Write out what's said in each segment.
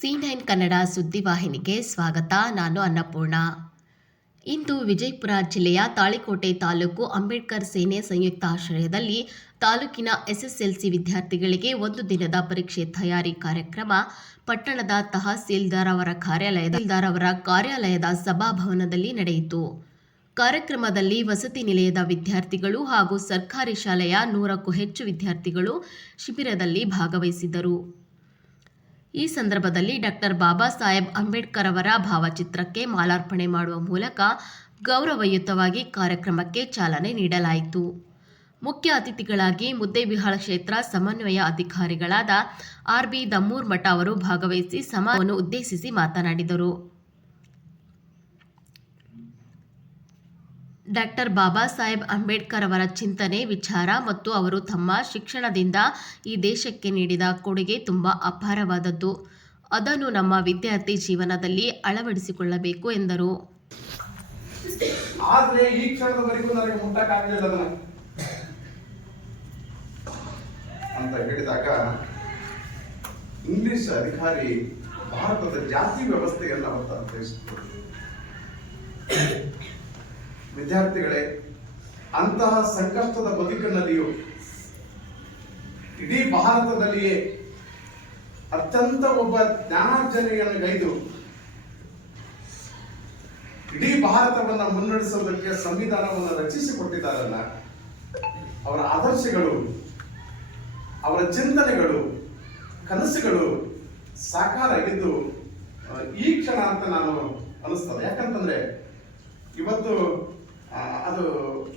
C9 Kannada ಸುದ್ದಿವಾಹಿನಿಗೆ ಸ್ವಾಗತ. ನಾನು ಅನ್ನಪೂರ್ಣ. ಇಂದು ವಿಜಯಪುರ ಜಿಲ್ಲೆಯ ತಾಳಿಕೋಟೆ ತಾಲೂಕು ಅಂಬೇಡ್ಕರ್ ಸೇನೆ ಸಂಯುಕ್ತಾಶ್ರಯದಲ್ಲಿ ತಾಲೂಕಿನ ಎಸ್ಎಸ್ಎಲ್ಸಿ ವಿದ್ಯಾರ್ಥಿಗಳಿಗೆ ಒಂದು ದಿನದ ಪರೀಕ್ಷೆ ತಯಾರಿ ಕಾರ್ಯಕ್ರಮ ಪಟ್ಟಣದ ತಹಸೀಲ್ದಾರ್ ಅವರ ಕಾರ್ಯಾಲಯದ ಸಭಾಭವನದಲ್ಲಿ ನಡೆಯಿತು. ಕಾರ್ಯಕ್ರಮದಲ್ಲಿ ವಸತಿ ನಿಲಯದ ವಿದ್ಯಾರ್ಥಿಗಳು ಹಾಗೂ ಸರ್ಕಾರಿ ಶಾಲೆಯ 100ಕ್ಕೂ ಹೆಚ್ಚು ವಿದ್ಯಾರ್ಥಿಗಳು ಶಿಬಿರದಲ್ಲಿ ಭಾಗವಹಿಸಿದ್ದರು. ಈ ಸಂದರ್ಭದಲ್ಲಿ ಡಾಕ್ಟರ್ ಬಾಬಾ ಸಾಹೇಬ್ ಅಂಬೇಡ್ಕರ್ ಅವರ ಭಾವಚಿತ್ರಕ್ಕೆ ಮಾಲಾರ್ಪಣೆ ಮಾಡುವ ಮೂಲಕ ಗೌರವಯುತವಾಗಿ ಕಾರ್ಯಕ್ರಮಕ್ಕೆ ಚಾಲನೆ ನೀಡಲಾಯಿತು. ಮುಖ್ಯ ಅತಿಥಿಗಳಾಗಿ ಮುದ್ದೇಬಿಹಾಳ ಕ್ಷೇತ್ರ ಸಮನ್ವಯ ಅಧಿಕಾರಿಗಳಾದ ಆರ್.ಬಿ. ದಮ್ಮೂರ್ಮಠ ಅವರು ಭಾಗವಹಿಸಿ ಸಮಾವೇಶವನ್ನು ಉದ್ದೇಶಿಸಿ ಮಾತನಾಡಿದರು. ಡಾಕ್ಟರ್ ಬಾಬಾ ಸಾಹೇಬ್ ಅಂಬೇಡ್ಕರ್ ಅವರ ಚಿಂತನೆ, ವಿಚಾರ ಮತ್ತು ಅವರು ತಮ್ಮ ಶಿಕ್ಷಣದಿಂದ ಈ ದೇಶಕ್ಕೆ ನೀಡಿದ ಕೊಡುಗೆ ತುಂಬಾ ಅಪಾರವಾದದ್ದು. ಅದನ್ನು ನಮ್ಮ ವಿದ್ಯಾರ್ಥಿ ಜೀವನದಲ್ಲಿ ಅಳವಡಿಸಿಕೊಳ್ಳಬೇಕು ಎಂದರು. ಆದರೆ ಈ ಕ್ಷಣದವರೆಗೂ ನನಗೆ ಮುಟ್ಟಕ್ಕಾಗಲಿಲ್ಲ ಅಂತ ಹೇಳಿದಾಗ ಇಂಗ್ಲಿಷ್ ಅಧಿಕಾರಿ ಭಾರತದ ಜಾತಿ ವ್ಯವಸ್ಥೆಯನ್ನು ಅವತ್ತು ಅರ್ಥೈಸಿದರು. ವಿದ್ಯಾರ್ಥಿಗಳೇ, ಅಂತಹ ಸಂಕಷ್ಟದ ಬದುಕಿನಲ್ಲಿಯೂ ಇಡೀ ಭಾರತದಲ್ಲಿಯೇ ಅತ್ಯಂತ ಒಬ್ಬ ಜ್ಞಾನಾರ್ಜನೆಯನ್ನು ಗೈದು ಇಡೀ ಭಾರತವನ್ನು ಮುನ್ನಡೆಸುವುದಕ್ಕೆ ಸಂವಿಧಾನವನ್ನು ರಚಿಸಿಕೊಟ್ಟಿದ್ದಾರಲ್ಲ, ಅವರ ಆದರ್ಶಗಳು, ಅವರ ಚಿಂತನೆಗಳು, ಕನಸುಗಳು ಸಾಕಾರ ಆಗಿದ್ದು ಈ ಕ್ಷಣ ಅಂತ ನಾನು ಅನಿಸ್ತದೆ. ಯಾಕಂತಂದ್ರೆ ಇವತ್ತು ಅದು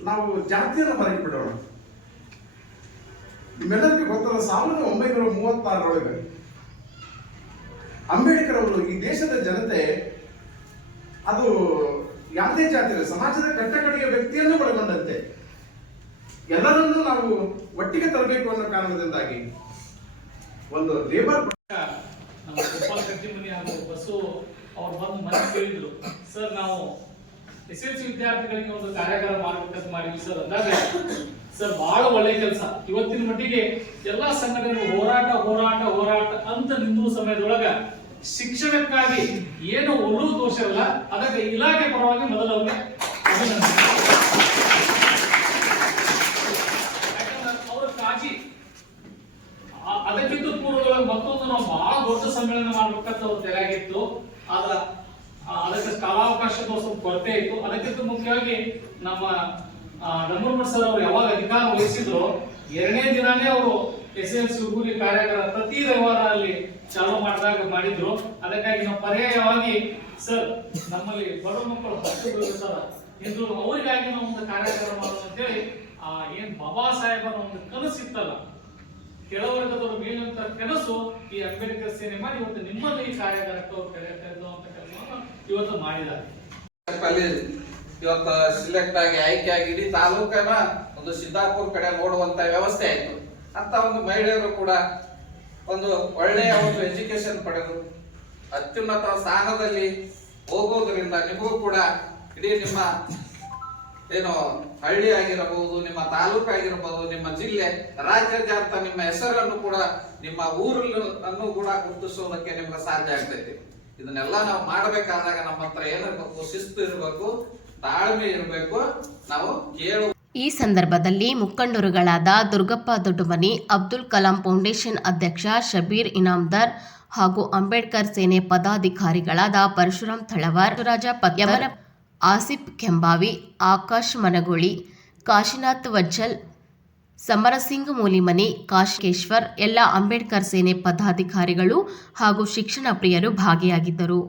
ನಾವು ಜಾತಿಯನ್ನು ಹೊರಗೆ ಬಿಡೋಣ. ನಿಮ್ಮೆಲ್ಲರಿಗೂ ಗೊತ್ತಲ್ಲ, 1936 ಅಂಬೇಡ್ಕರ್ ಅವರು ಈ ದೇಶದ ಜನತೆ ಅದು ಯಾವುದೇ ಜಾತಿ ಸಮಾಜದ ಕಟ್ಟಕಡೆಯ ವ್ಯಕ್ತಿಯನ್ನು ಒಳಗೊಂಡಂತೆ ಎಲ್ಲರನ್ನೂ ನಾವು ಒಟ್ಟಿಗೆ ತರಬೇಕು ಅನ್ನೋ ಕಾರಣದಿಂದಾಗಿ ಒಂದು ಲೇಬರ್ ಬಸ್ಸು ಅವ್ರು ಬಂದು ಮನೆ ಕೇಳಿದ್ರು, ಸರ್ ನಾವು ಎಸ್ಎಲ್ಸಿ ವಿದ್ಯಾರ್ಥಿಗಳಿಗೆ ಒಂದು ಕಾರ್ಯಕ್ರಮ ಮಾಡಬೇಕಂತ ಮಾಡಿದ್ವಿ ಸರ್ ಅಂದಾಗ, ಸರ್ ಬಹಳ ಒಳ್ಳೆ ಕೆಲಸ. ಇವತ್ತಿನ ಮಟ್ಟಿಗೆ ಎಲ್ಲಾ ಸಂಘಟನೆಗಳು ಹೋರಾಟ ಅಂತ ನಿಂದುವ ಸಮಯದೊಳಗ ಶಿಕ್ಷಣಕ್ಕಾಗಿ ಏನು ಒಳ್ಳು ದೋಷವಿಲ್ಲ, ಅದಕ್ಕೆ ಇಲಾಖೆ ಪರವಾಗಿ ಮೊದಲು ಅವ್ರಿಗೆ ಅವರ ಕಾಜಿ. ಅದಕ್ಕಿಂತ ಪೂರ್ವದೊಳಗೆ ಮತ್ತೊಂದು ನಾವು ಬಹಳ ದೊಡ್ಡ ಸಮ್ಮೇಳನ ಮಾಡ್ಬೇಕಂತ ಅವ್ರು ತೆರೆಯಾಗಿತ್ತು. ಆದ್ರ ಅದಕ್ಕೆ ಕಾಲಾವಕಾಶದ ಸ್ವಲ್ಪ ಕೊರತೆ ಇತ್ತು. ಅದಕ್ಕಿಂತ ಮುಖ್ಯವಾಗಿ ನಮ್ಮ ದಮ್ಮೂರ್ಮಠ ಸರ್ ಅವರು ಯಾವಾಗ ಅಧಿಕಾರ ವಹಿಸಿದ್ರು, 2ನೇ ದಿನಾನೇ ಅವರು ಎಸ್ಎಲ್ಸಿ ಹುಡುಗರಿಗೆ ಕಾರ್ಯಾಗಾರ ಪ್ರತಿ ರವಿವಾರ ಅಲ್ಲಿ ಚಾಲೂ ಮಾಡಿದ್ರು. ಅದಕ್ಕಾಗಿ ನಾವು ಪರ್ಯಾಯವಾಗಿ ಸರ್ ನಮ್ಮಲ್ಲಿ ಬಡ ಮಕ್ಕಳು ಹಕ್ಕುಗಳಿರ್ತಾರ, ಇದು ಅವರಿಗಾಗಿ ನಾವು ಒಂದು ಕಾರ್ಯಾಗಾರ ಮಾಡೋದು ಅಂತೇಳಿ ಏನ್ ಬಾಬಾ ಸಾಹೇಬರ ಒಂದು ಕನಸಿತ್ತಲ್ಲ, ಕೆಳವರ್ಗದವರು ಮೇಲಂತ ಕನಸು ಈ ಅಂಬೇಡ್ಕರ್ ಸೇನೆ ಮಾಡಿ ಇವತ್ತು ನಿಮ್ಮಲ್ಲಿ ಈ ಕಾರ್ಯಾಗಾರಕ್ಕೆ ಅವರು ಕರೆಯುತ್ತಾ ಇದ್ದು ಅಂತ ಕೆಲಸವನ್ನು ಇವತ್ತು ಮಾಡಿದ್ದಾರೆ. ಇವತ್ತು ಸಿಲೆಕ್ಟ್ ಆಗಿ ಆಯ್ಕೆ ಆಗಿ ಇಡೀ ತಾಲೂಕನ ಒಂದು ಸಿದ್ದಾಪುರ ಕಡೆ ನೋಡುವಂತ ವ್ಯವಸ್ಥೆ ಆಯ್ತು. ಅಂತ ಒಂದು ಮಹಿಳೆಯರು ಕೂಡ ಒಂದು ಒಳ್ಳೆಯ ಒಂದು ಎಜುಕೇಶನ್ ಪಡೆದು ಅತ್ಯುನ್ನತ ಸ್ಥಾನದಲ್ಲಿ ಹೋಗೋದ್ರಿಂದ ನಿಮಗೂ ಕೂಡ ಇಡೀ ನಿಮ್ಮ ಏನು ಹಳ್ಳಿ ಆಗಿರಬಹುದು, ನಿಮ್ಮ ತಾಲೂಕು ಆಗಿರಬಹುದು, ನಿಮ್ಮ ಜಿಲ್ಲೆ, ರಾಜ್ಯಾದ್ಯಂತ ನಿಮ್ಮ ಹೆಸರನ್ನು ಕೂಡ ನಿಮ್ಮ ಊರನ್ನು ಕೂಡ ಗುರುತಿಸೋದಕ್ಕೆ ನಿಮ್ಗೆ ಸಾಧ್ಯ ಆಗ್ತೈತಿ. ಇದನ್ನೆಲ್ಲ ನಾವು ಮಾಡಬೇಕಾದಾಗ ನಮ್ಮ ಹತ್ರ ಏನಿರ್ಬೇಕು, ಶಿಸ್ತು ಇರಬೇಕು, ತಾಳ್ಮೆ ಇರಬೇಕು. ನಾವು ಈ ಸಂದರ್ಭದಲ್ಲಿ ಮುಖಂಡರುಗಳಾದ ದುರ್ಗಪ್ಪ ದೊಡ್ಡಮನಿ, ಅಬ್ದುಲ್ ಕಲಾಂ ಫೌಂಡೇಶನ್ ಅಧ್ಯಕ್ಷ ಶಬೀರ್ ಇನಾಮದಾರ್ ಹಾಗೂ ಅಂಬೇಡ್ಕರ್ ಸೇನೆ ಪದಾಧಿಕಾರಿಗಳಾದ ಪರಶುರಾಮ್ ತಳವಾರ್, ರಾಜ ಪದ್ಯಮನ, ಆಸಿಫ್ ಕೆಂಬಾವಿ, ಆಕಾಶ್ ಮನಗೋಳಿ, ಕಾಶಿನಾಥ್ ವಜ್ಜಲ್, ಸಮರಸಿಂಗ್ ಮೂಲಿಮನಿ, ಕಾಶೇಶ್ವರ್, ಎಲ್ಲ ಅಂಬೇಡ್ಕರ್ ಸೇನೆ ಪದಾಧಿಕಾರಿಗಳು ಹಾಗೂ ಶಿಕ್ಷಣ ಪ್ರಿಯರು ಭಾಗಿಯಾಗಿದ್ದರು.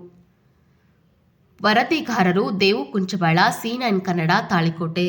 ವರದಿಗಾರರು ದೇವು ಕುಂಚಬಾಳ, C9 ಕನ್ನಡ, ತಾಳಿಕೋಟೆ.